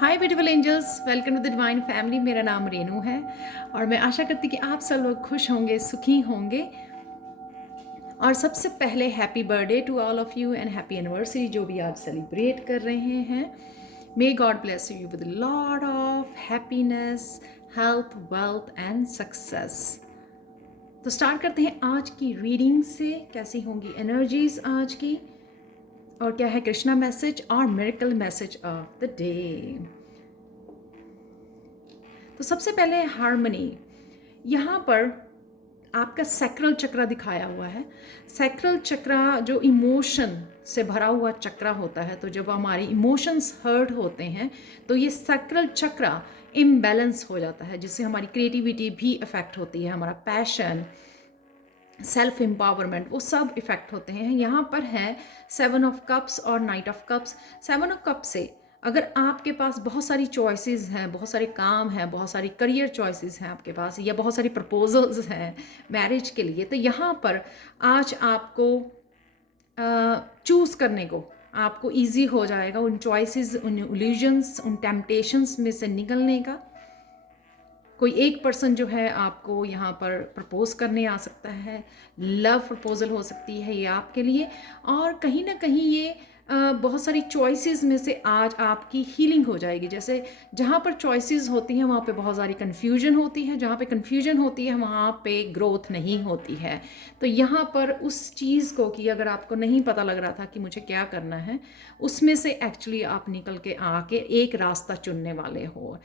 Hi beautiful angels, welcome to the divine family. मेरा नाम रेनू है और मैं आशा करती कि आप सब लोग खुश होंगे, सुखी होंगे। और सबसे पहले happy birthday to all of you and happy anniversary, जो भी आप सेलिब्रेट कर रहे हैं। May God bless you with lot of happiness, health, wealth and success. तो स्टार्ट करते हैं आज की रीडिंग से। कैसी होंगी एनर्जीज आज की, और क्या है कृष्णा मैसेज और miracle message of the day. तो सबसे पहले हार्मनी। यहाँ पर आपका सैक्रल चक्र दिखाया हुआ है। सैक्रल चक्र जो इमोशन से भरा हुआ चक्र होता है, तो जब हमारे इमोशंस हर्ट होते हैं तो ये सैक्रल चक्र इम्बैलेंस हो जाता है, जिससे हमारी क्रिएटिविटी भी इफेक्ट होती है, हमारा पैशन, सेल्फ एम्पावरमेंट, वो सब इफेक्ट होते हैं। यहाँ पर है 7 ऑफ कप्स और night of cups. 7 of cup से अगर आपके पास बहुत सारी चॉइसेस हैं, बहुत सारे काम हैं, बहुत सारी करियर चॉइसेस हैं आपके पास, या बहुत सारी प्रपोजल्स हैं मैरिज के लिए, तो यहाँ पर आज आपको चूज़ करने को आपको इजी हो जाएगा, उन चॉइसेस, उन इल्यूजन्स, उन टेम्पटेशंस में से निकलने का। कोई एक पर्सन जो है आपको यहाँ पर प्रपोज करने आ सकता है, लव प्रपोजल हो सकती है ये आपके लिए। और कहीं ना कहीं ये बहुत सारी चॉइसेस में से आज आपकी हीलिंग हो जाएगी। जैसे जहाँ पर चॉइसेस होती हैं वहाँ पे बहुत सारी कन्फ्यूजन होती है, जहाँ पे कन्फ्यूजन होती है वहाँ पे ग्रोथ नहीं होती है। तो यहाँ पर उस चीज़ को कि अगर आपको नहीं पता लग रहा था कि मुझे क्या करना है, उसमें से एक्चुअली आप निकल के आके एक रास्ता चुनने वाले हो।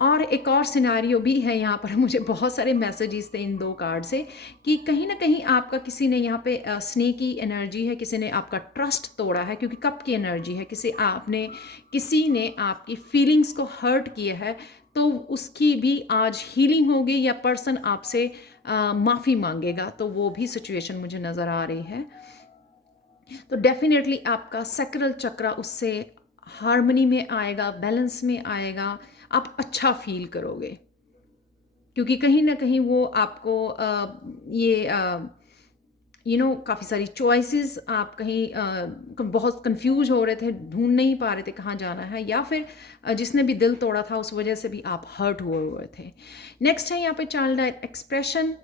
और एक और सिनारियो भी है यहाँ पर, मुझे बहुत सारे मैसेजेस थे इन 2 कार्ड से कि कहीं ना कहीं आपका किसी ने यहाँ पे स्नेक की एनर्जी है, किसी ने आपका ट्रस्ट तोड़ा है, क्योंकि कप की एनर्जी है। किसी ने आपकी फीलिंग्स को हर्ट किया है, तो उसकी भी आज हीलिंग होगी, या पर्सन आपसे माफ़ी मांगेगा, तो वो भी सिचुएशन मुझे नज़र आ रही है। तो डेफिनेटली आपका सैक्रल चक्र उससे हार्मनी में आएगा, बैलेंस में आएगा, आप अच्छा फील करोगे, क्योंकि कहीं ना कहीं वो आपको ये काफ़ी सारी चॉइसेस, आप कहीं बहुत कंफ्यूज हो रहे थे, ढूंढ नहीं पा रहे थे कहाँ जाना है, या फिर जिसने भी दिल तोड़ा था उस वजह से भी आप हर्ट हुए थे। नेक्स्ट है यहाँ पे child expression,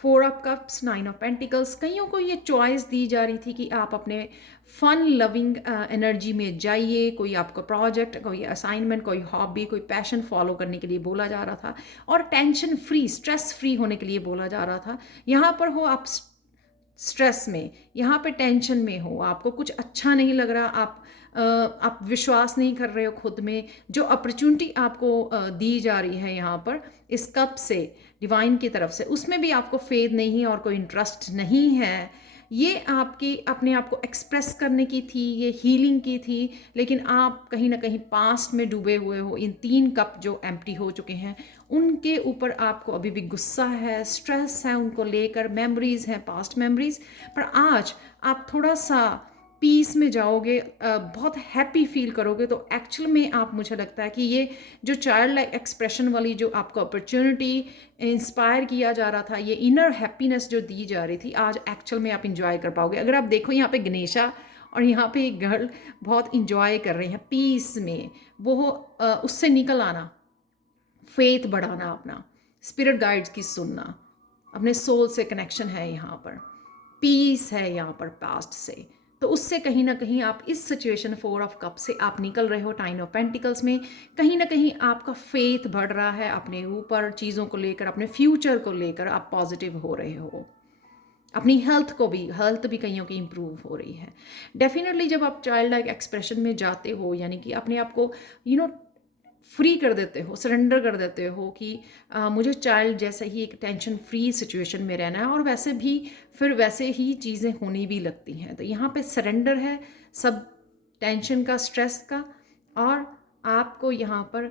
4 of cups, 9 of pentacles. कईयों को ये चॉइस दी जा रही थी कि आप अपने फन लविंग एनर्जी में जाइए, कोई आपका प्रोजेक्ट, कोई असाइनमेंट, कोई हॉबी, कोई पैशन फॉलो करने के लिए बोला जा रहा था, और टेंशन फ्री, स्ट्रेस फ्री होने के लिए बोला जा रहा था। यहाँ पर हो आप स्ट्रेस में, यहाँ पे टेंशन में हो, आपको कुछ अच्छा नहीं लग रहा, आप विश्वास नहीं कर रहे हो खुद में, जो अपॉर्चुनिटी आपको दी जा रही है यहाँ पर इस कप से, डिवाइन की तरफ से, उसमें भी आपको फेथ नहीं है और कोई इंटरेस्ट नहीं है। ये आपकी अपने आप को एक्सप्रेस करने की थी, ये हीलिंग की थी, लेकिन आप कहीं ना कहीं पास्ट में डूबे हुए हो। इन 3 कप जो एम्प्टी हो चुके हैं, उनके ऊपर आपको अभी भी गुस्सा है, स्ट्रेस है, उनको लेकर मेमोरीज हैं, पास्ट मेमोरीज। पर आज आप थोड़ा सा पीस में जाओगे, बहुत हैप्पी फील करोगे। तो एक्चुअल में आप, मुझे लगता है कि ये जो चाइल्ड लाइक एक्सप्रेशन वाली जो आपको अपॉर्चुनिटी इंस्पायर किया जा रहा था, ये इनर हैप्पीनेस जो दी जा रही थी, आज एक्चुअल में आप इंजॉय कर पाओगे। अगर आप देखो यहाँ पे गणेशा और यहाँ पे एक गर्ल बहुत इंजॉय कर रहे हैं पीस में, वो उससे निकल आना, फेथ बढ़ाना, अपना स्पिरिट गाइड्स की सुनना, अपने सोल से कनेक्शन है यहाँ पर, पीस है यहाँ पर पास्ट से। तो उससे कहीं ना कहीं आप इस सिचुएशन 4 ऑफ कप से आप निकल रहे हो 9 ऑफ पेंटिकल्स में। कहीं ना कहीं आपका फेथ बढ़ रहा है अपने ऊपर, चीज़ों को लेकर, अपने फ्यूचर को लेकर आप पॉजिटिव हो रहे हो। अपनी हेल्थ भी कईयों की इम्प्रूव हो रही है। डेफिनेटली जब आप चाइल्ड लाइक एक्सप्रेशन में जाते हो, यानी कि अपने आप को फ्री कर देते हो, सरेंडर कर देते हो कि मुझे चाइल्ड जैसे ही एक टेंशन फ्री सिचुएशन में रहना है, और वैसे भी फिर वैसे ही चीज़ें होनी भी लगती हैं। तो यहाँ पे सरेंडर है सब टेंशन का, स्ट्रेस का, और आपको यहाँ पर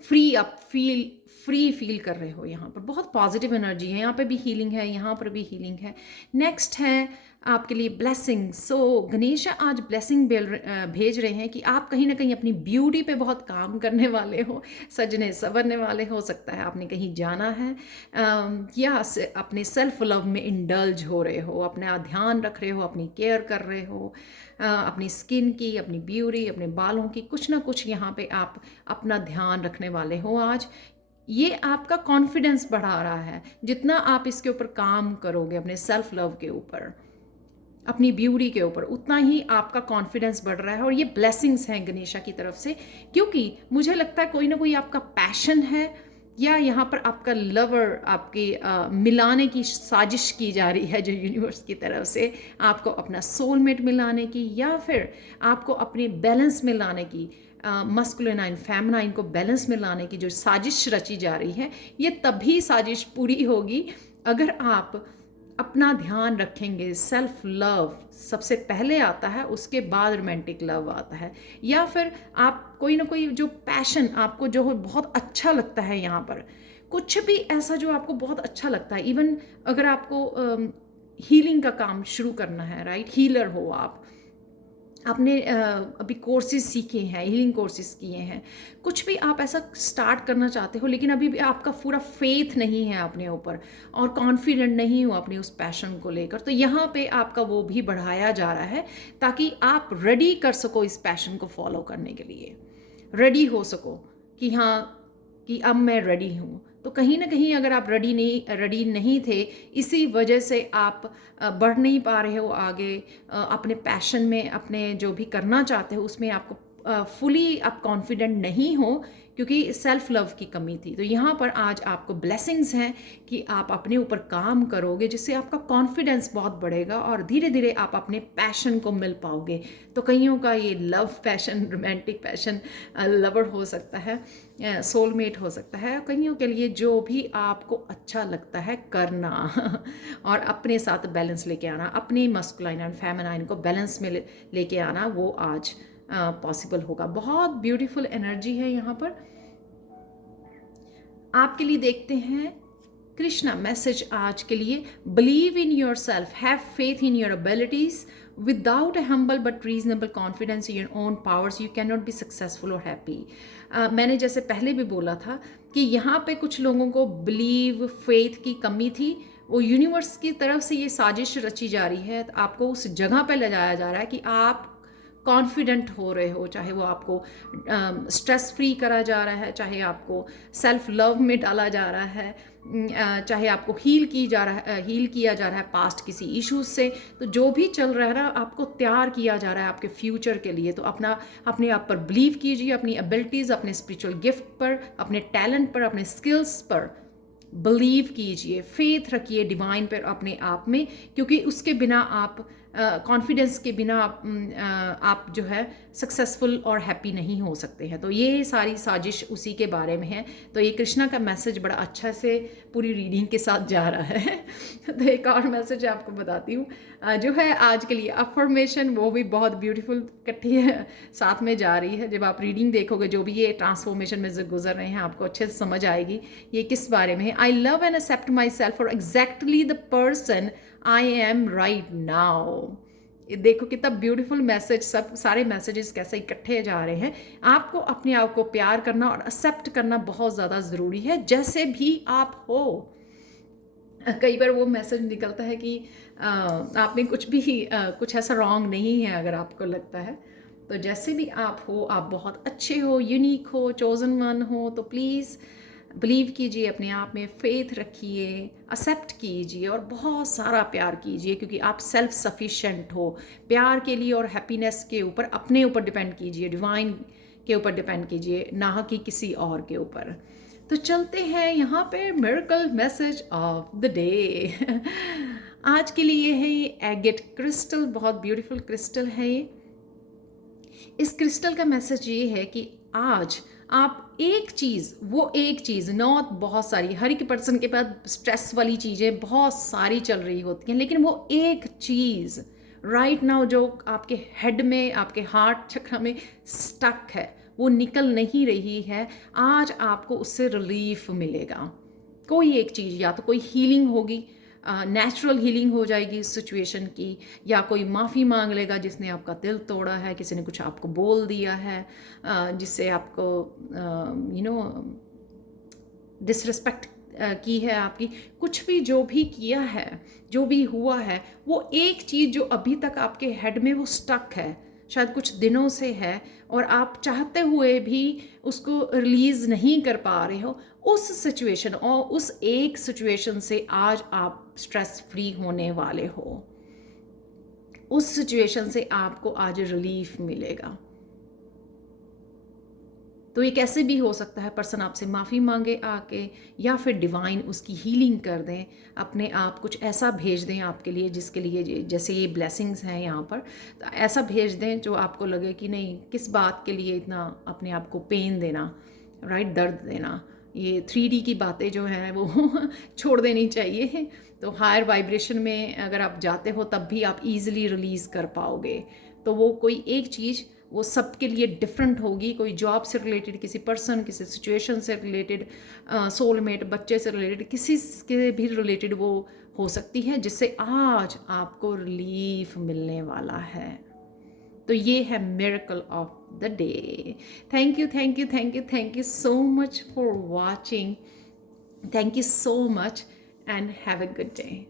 free up feel free feel कर रहे हो। यहाँ पर बहुत पॉजिटिव एनर्जी है, यहाँ पे भी हीलिंग है, यहाँ पर भी हीलिंग है। नेक्स्ट है आपके लिए ब्लेसिंग। सो गणेश आज ब्लेसिंग भेज रहे हैं कि आप कहीं ना कहीं अपनी ब्यूटी पे बहुत काम करने वाले हो, सजने संवरने वाले हो सकता है आपने कहीं जाना है, या अपने सेल्फ लव में इंडल्ज हो रहे हो, अपना ध्यान रख रहे हो, अपनी केयर कर रहे हो, अपनी स्किन की, अपनी ब्यूटी, अपने बालों की, कुछ ना कुछ यहाँ पे आप अपना ध्यान रखने वाले हो आज। ये आपका कॉन्फिडेंस बढ़ा रहा है। जितना आप इसके ऊपर काम करोगे, अपने सेल्फ लव के ऊपर, अपनी ब्यूटी के ऊपर, उतना ही आपका कॉन्फिडेंस बढ़ रहा है। और ये ब्लेसिंग्स हैं गणेशा की तरफ से, क्योंकि मुझे लगता है कोई ना कोई आपका पैशन है, या यहाँ पर आपका लवर आपकी मिलाने की साजिश की जा रही है जो यूनिवर्स की तरफ से, आपको अपना सोलमेट मिलाने की, या फिर आपको अपने बैलेंस में लाने की, मस्कुलिन एंड फेमिनाइन को बैलेंस में लाने की जो साजिश रची जा रही है। ये तभी साजिश पूरी होगी अगर आप अपना ध्यान रखेंगे। सेल्फ लव सबसे पहले आता है, उसके बाद रोमांटिक लव आता है। या फिर आप कोई ना कोई जो पैशन आपको जो बहुत अच्छा लगता है, यहाँ पर कुछ भी ऐसा जो आपको बहुत अच्छा लगता है, इवन अगर आपको हीलिंग का काम शुरू करना है, राइट, हीलर हो आप, आपने अभी कोर्सेज सीखे हैं, हीलिंग कोर्सेज किए हैं, कुछ भी आप ऐसा स्टार्ट करना चाहते हो, लेकिन अभी भी आपका पूरा फेथ नहीं है अपने ऊपर और कॉन्फिडेंट नहीं हो अपने उस पैशन को लेकर, तो यहाँ पे आपका वो भी बढ़ाया जा रहा है ताकि आप रेडी कर सको इस पैशन को फॉलो करने के लिए, रेडी हो सको कि हाँ कि अब मैं रेडी हूँ। तो कहीं ना कहीं अगर आप रेडी नहीं थे, इसी वजह से आप बढ़ नहीं पा रहे हो आगे अपने पैशन में, अपने जो भी करना चाहते हो उसमें आपको फुली आप कॉन्फिडेंट नहीं हो, क्योंकि सेल्फ लव की कमी थी। तो यहाँ पर आज आपको ब्लेसिंग्स हैं कि आप अपने ऊपर काम करोगे, जिससे आपका कॉन्फिडेंस बहुत बढ़ेगा और धीरे धीरे आप अपने पैशन को मिल पाओगे। तो कईयों का ये love passion, romantic passion, lover हो सकता है, सोलमेट हो सकता है, कईयों के लिए जो भी आपको अच्छा लगता है करना और अपने साथ बैलेंस लेके आना, अपने मस्कुलाइन एंड फेमिनाइन को बैलेंस में लेके आना, वो आज पॉसिबल होगा। बहुत ब्यूटीफुल एनर्जी है यहाँ पर आपके लिए। देखते हैं कृष्णा मैसेज आज के लिए। Believe in your self, have faith in your abilities, without A humble but reasonable confidence in your own powers you can not be successful और हैप्पी। मैंने जैसे पहले भी बोला था कि यहाँ पे कुछ लोगों को बिलीव, फेथ की कमी थी, वो यूनिवर्स की तरफ से ये साजिश रची जा रही है, आपको उस जगह पे ले जाया जा रहा है कि आप कॉन्फिडेंट हो रहे हो, चाहे वो आपको स्ट्रेस फ्री करा जा रहा है, चाहे आपको सेल्फ लव में डाला जा रहा है, चाहे आपको हील किया जा रहा है पास्ट किसी इश्यूज से। तो जो भी चल रहा है ना, आपको तैयार किया जा रहा है आपके फ्यूचर के लिए। तो अपने आप पर बिलीव कीजिए, अपनी एबिलिटीज़, अपने स्पिरिचुअल गिफ्ट पर, अपने टैलेंट पर, अपने स्किल्स पर बिलीव कीजिए, फेथ रखिए डिवाइन पर अपने आप में, क्योंकि उसके बिना आप कॉन्फिडेंस के बिना आप जो है सक्सेसफुल और हैप्पी नहीं हो सकते हैं। तो ये सारी साजिश उसी के बारे में है। तो ये कृष्णा का मैसेज बड़ा अच्छा से पूरी रीडिंग के साथ जा रहा है। तो एक और मैसेज आपको बताती हूँ जो है आज के लिए अफर्मेशन, वो भी बहुत ब्यूटीफुल इकट्ठी है साथ में जा रही है। जब आप रीडिंग देखोगे, जो भी ये ट्रांसफॉर्मेशन में से गुजर रहे हैं, आपको अच्छे से समझ आएगी ये किस बारे में है। I love and accept myself for exactly the person I am right now. देखो कितना ब्यूटीफुल मैसेज, सब सारे मैसेजेस कैसे इकट्ठे जा रहे हैं। आपको अपने आप को प्यार करना और एक्सेप्ट करना बहुत ज़्यादा ज़रूरी है, जैसे भी आप हो। कई बार वो मैसेज निकलता है कि आप में कुछ भी कुछ ऐसा रॉन्ग नहीं है, अगर आपको लगता है तो जैसे भी आप हो, आप बहुत अच्छे हो, यूनिक हो, चोजन वन हो। तो प्लीज़ बिलीव कीजिए, अपने आप में फेथ रखिए, एक्सेप्ट कीजिए और बहुत सारा प्यार कीजिए, क्योंकि आप सेल्फ सफिशिएंट हो। प्यार के लिए और हैप्पीनेस के ऊपर अपने ऊपर डिपेंड कीजिए, डिवाइन के ऊपर डिपेंड कीजिए, ना कि किसी और के ऊपर। तो चलते हैं यहाँ पे miracle message of the day. आज के लिए है ये एगेट क्रिस्टल, बहुत ब्यूटीफुल क्रिस्टल है ये। इस क्रिस्टल का मैसेज ये है कि आज आप एक चीज़, नॉट बहुत सारी, हर एक पर्सन के पास स्ट्रेस वाली चीज़ें बहुत सारी चल रही होती हैं, लेकिन वो एक चीज़ राइट नाउ जो आपके हेड में, आपके हार्ट चक्र में स्टक है, वो निकल नहीं रही है, आज आपको उससे रिलीफ मिलेगा। कोई एक चीज़, या तो कोई हीलिंग होगी, नेचुरल हीलिंग हो जाएगी इस सिचुएशन की, या कोई माफ़ी मांग लेगा जिसने आपका दिल तोड़ा है, किसी ने कुछ आपको बोल दिया है जिससे आपको डिसरिस्पेक्ट की है आपकी, कुछ भी जो भी किया है, जो भी हुआ है, वो एक चीज़ जो अभी तक आपके हेड में वो स्टक है, शायद कुछ दिनों से है, और आप चाहते हुए भी उसको रिलीज़ नहीं कर पा रहे हो। उस सिचुएशन और उस एक सिचुएशन से आज आप स्ट्रेस फ्री होने वाले हो। उस सिचुएशन से आपको आज रिलीफ मिलेगा। तो ये कैसे भी हो सकता है, पर्सन आपसे माफ़ी मांगे आके, या फिर डिवाइन उसकी हीलिंग कर दें, अपने आप कुछ ऐसा भेज दें आपके लिए जिसके लिए, जैसे ये ब्लेसिंग्स हैं यहाँ पर, तो ऐसा भेज दें जो आपको लगे कि नहीं, किस बात के लिए इतना अपने आप को पेन देना, राइट, दर्द देना। ये 3D की बातें जो हैं वो छोड़ देनी चाहिए। तो हायर वाइब्रेशन में अगर आप जाते हो तब भी आप इजीली रिलीज़ कर पाओगे। तो वो कोई एक चीज़ वो सबके लिए डिफरेंट होगी, कोई जॉब से रिलेटेड, किसी पर्सन, किसी सिचुएशन से रिलेटेड, सोलमेट, बच्चे से रिलेटेड, किसी के भी रिलेटेड वो हो सकती है, जिससे आज आपको रिलीफ मिलने वाला है। तो ये है miracle of the day. Thank you, thank you, thank you, thank you so much for watching. Thank you so much and have a good day.